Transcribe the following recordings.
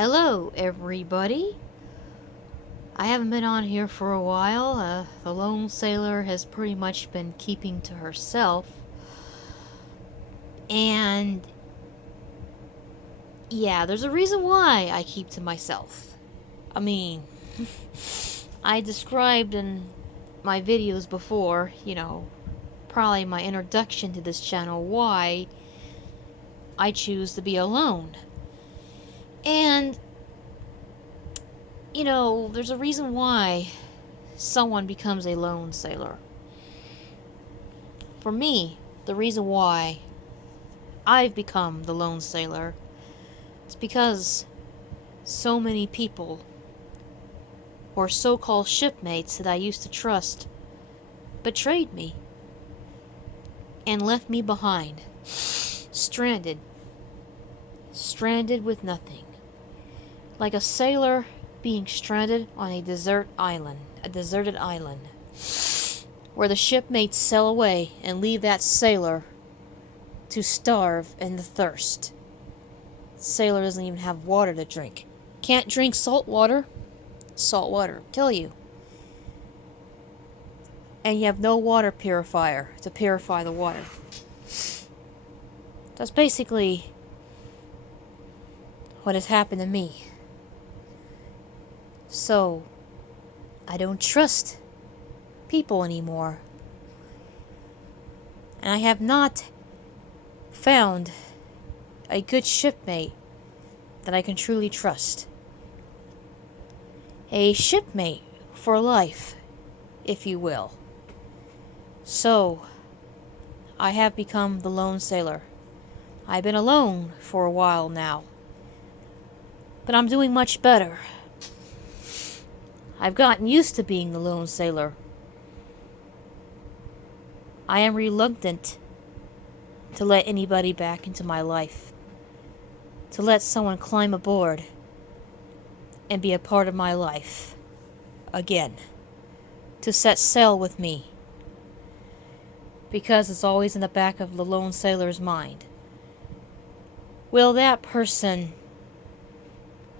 Hello, everybody. I haven't been on here for a while. The Lone Sailor has pretty much been keeping to herself. And yeah, there's a reason why I keep to myself. I mean, I described in my videos before, probably my introduction to this channel, why I choose to be alone. And there's a reason why someone becomes a lone sailor. For me, the reason why I've become the lone sailor is because so many people, or so-called shipmates that I used to trust, betrayed me and left me behind, stranded with nothing, like a sailor being stranded on a deserted island, where the shipmates sail away and leave that sailor to starve in the thirst. The sailor doesn't even have water to drink. Can't drink salt water. Salt water kill you. And you have no water purifier to purify the water. That's basically what has happened to me. So, I don't trust people anymore. And I have not found a good shipmate that I can truly trust. A shipmate for life, if you will. So, I have become the lone sailor. I've been alone for a while now, but I'm doing much better. I've gotten used to being the lone sailor. I am reluctant to let anybody back into my life, to let someone climb aboard and be a part of my life again, to set sail with me, because it's always in the back of the lone sailor's mind. Will that person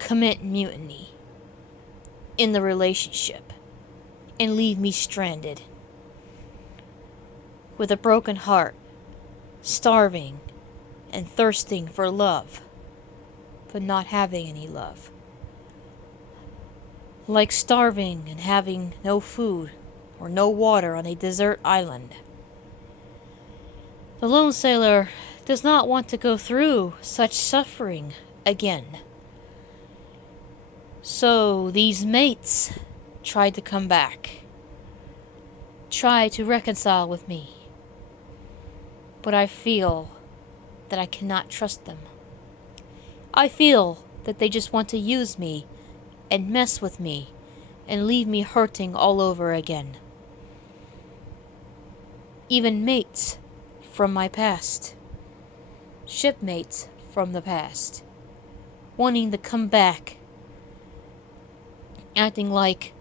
commit mutiny in the relationship and leave me stranded with a broken heart, starving and thirsting for love, but not having any love? Like starving and having no food or no water on a desert island. The lone sailor does not want to go through such suffering again. So these mates tried to come back, try to reconcile with me, but I feel that I cannot trust them. I feel that they just want to use me and mess with me and leave me hurting all over again. Even mates from my past, shipmates from the past, wanting to come back, acting like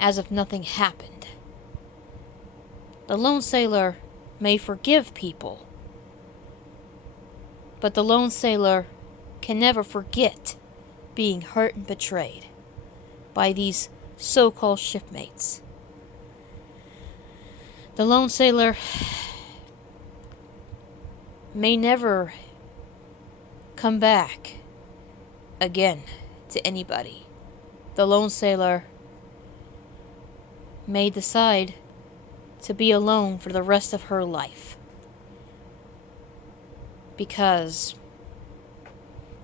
as if nothing happened. The lone sailor may forgive people, but the lone sailor can never forget being hurt and betrayed by these so-called shipmates. The lone sailor may never come back again to anybody. The lone sailor may decide to be alone for the rest of her life, because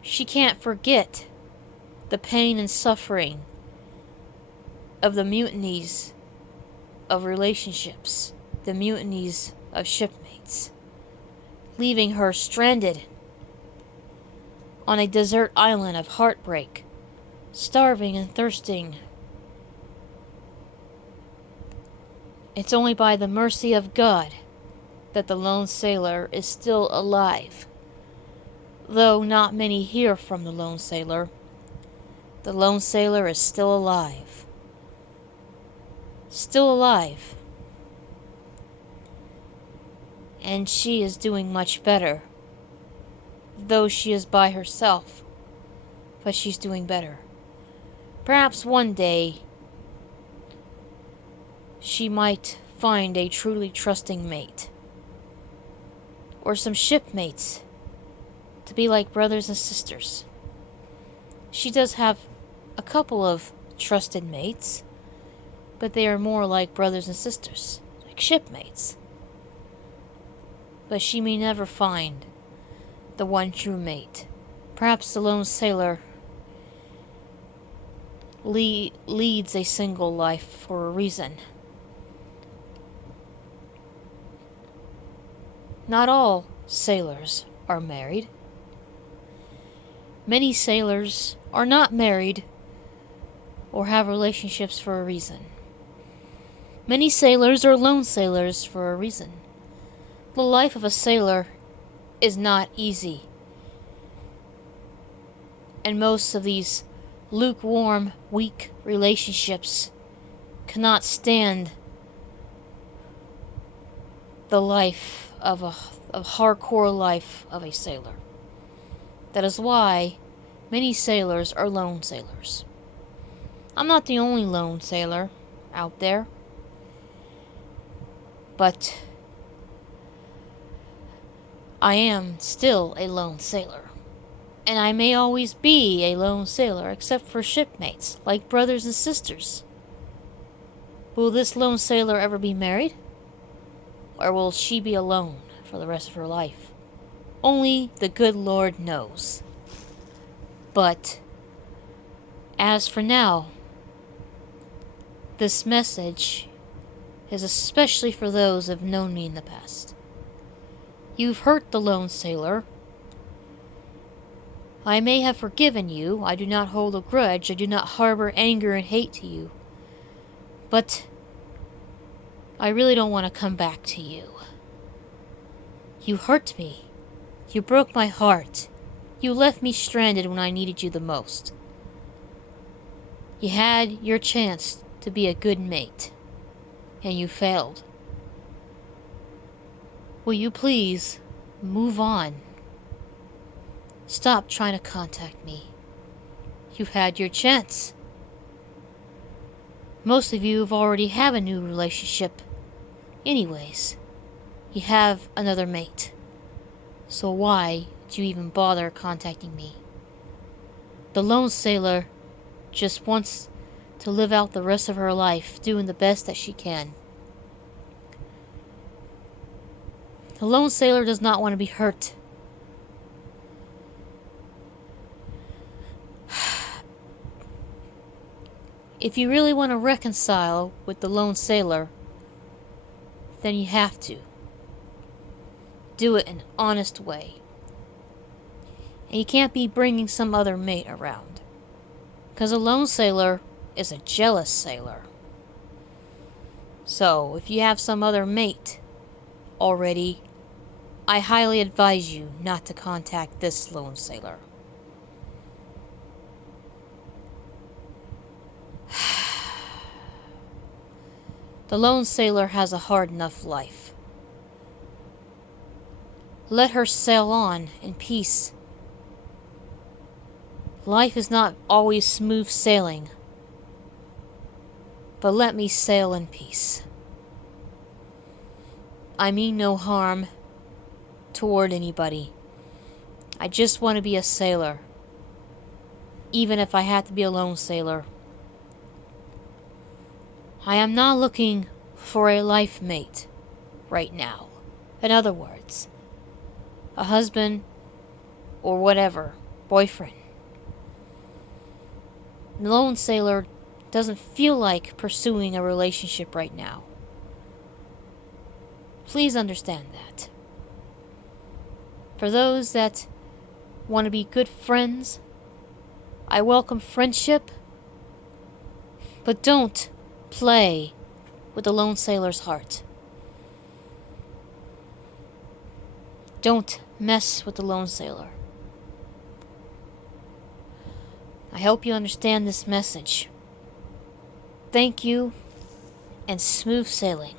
she can't forget the pain and suffering of the mutinies of relationships, the mutinies of shipmates, leaving her stranded on a desert island of heartbreak, starving and thirsting. It's only by the mercy of God that the lone sailor is still alive. Though not many hear from the lone sailor, the lone sailor is still alive. Still alive. And she is doing much better, though she is by herself but she's doing better. Perhaps one day she might find a truly trusting mate. Or some shipmates to be like brothers and sisters. She does have a couple of trusted mates, but they are more like brothers and sisters, like shipmates. But she may never find the one true mate. Perhaps the lone sailor leads a single life for a reason. Not all sailors are married. Many sailors are not married or have relationships for a reason. Many sailors are lone sailors for a reason. The life of a sailor is not easy. And most of these lukewarm, weak relationships cannot stand the life of a hardcore life of a sailor. That is why many sailors are lone sailors. I'm not the only lone sailor out there, but I am still a lone sailor. And I may always be a lone sailor, except for shipmates, like brothers and sisters. Will this lone sailor ever be married? Or will she be alone for the rest of her life? Only the good Lord knows. But as for now, this message is especially for those who have known me in the past. You've hurt the lone sailor. I may have forgiven you. I do not hold a grudge. I do not harbor anger and hate to you. But I really don't want to come back to you. You hurt me. You broke my heart. You left me stranded when I needed you the most. You had your chance to be a good mate, and you failed. Will you please move on? Stop trying to contact me. You've had your chance. Most of you have already have a new relationship. Anyways, you have another mate. So why do you even bother contacting me? The lone sailor just wants to live out the rest of her life doing the best that she can. The lone sailor does not want to be hurt. If you really want to reconcile with the lone sailor, then you have to. Do it in an honest way. And you can't be bringing some other mate around. Because a lone sailor is a jealous sailor. So, if you have some other mate already, I highly advise you not to contact this lone sailor. The lone sailor has a hard enough life. Let her sail on in peace. Life is not always smooth sailing, but let me sail in peace. I mean no harm toward anybody. I just want to be a sailor, even if I have to be a lone sailor. I am not looking for a life mate right now. In other words, a husband or whatever, boyfriend. The lone sailor doesn't feel like pursuing a relationship right now. Please understand that. For those that want to be good friends, I welcome friendship, but don't play with the lone sailor's heart. Don't mess with the lone sailor. I hope you understand this message. Thank you, and smooth sailing.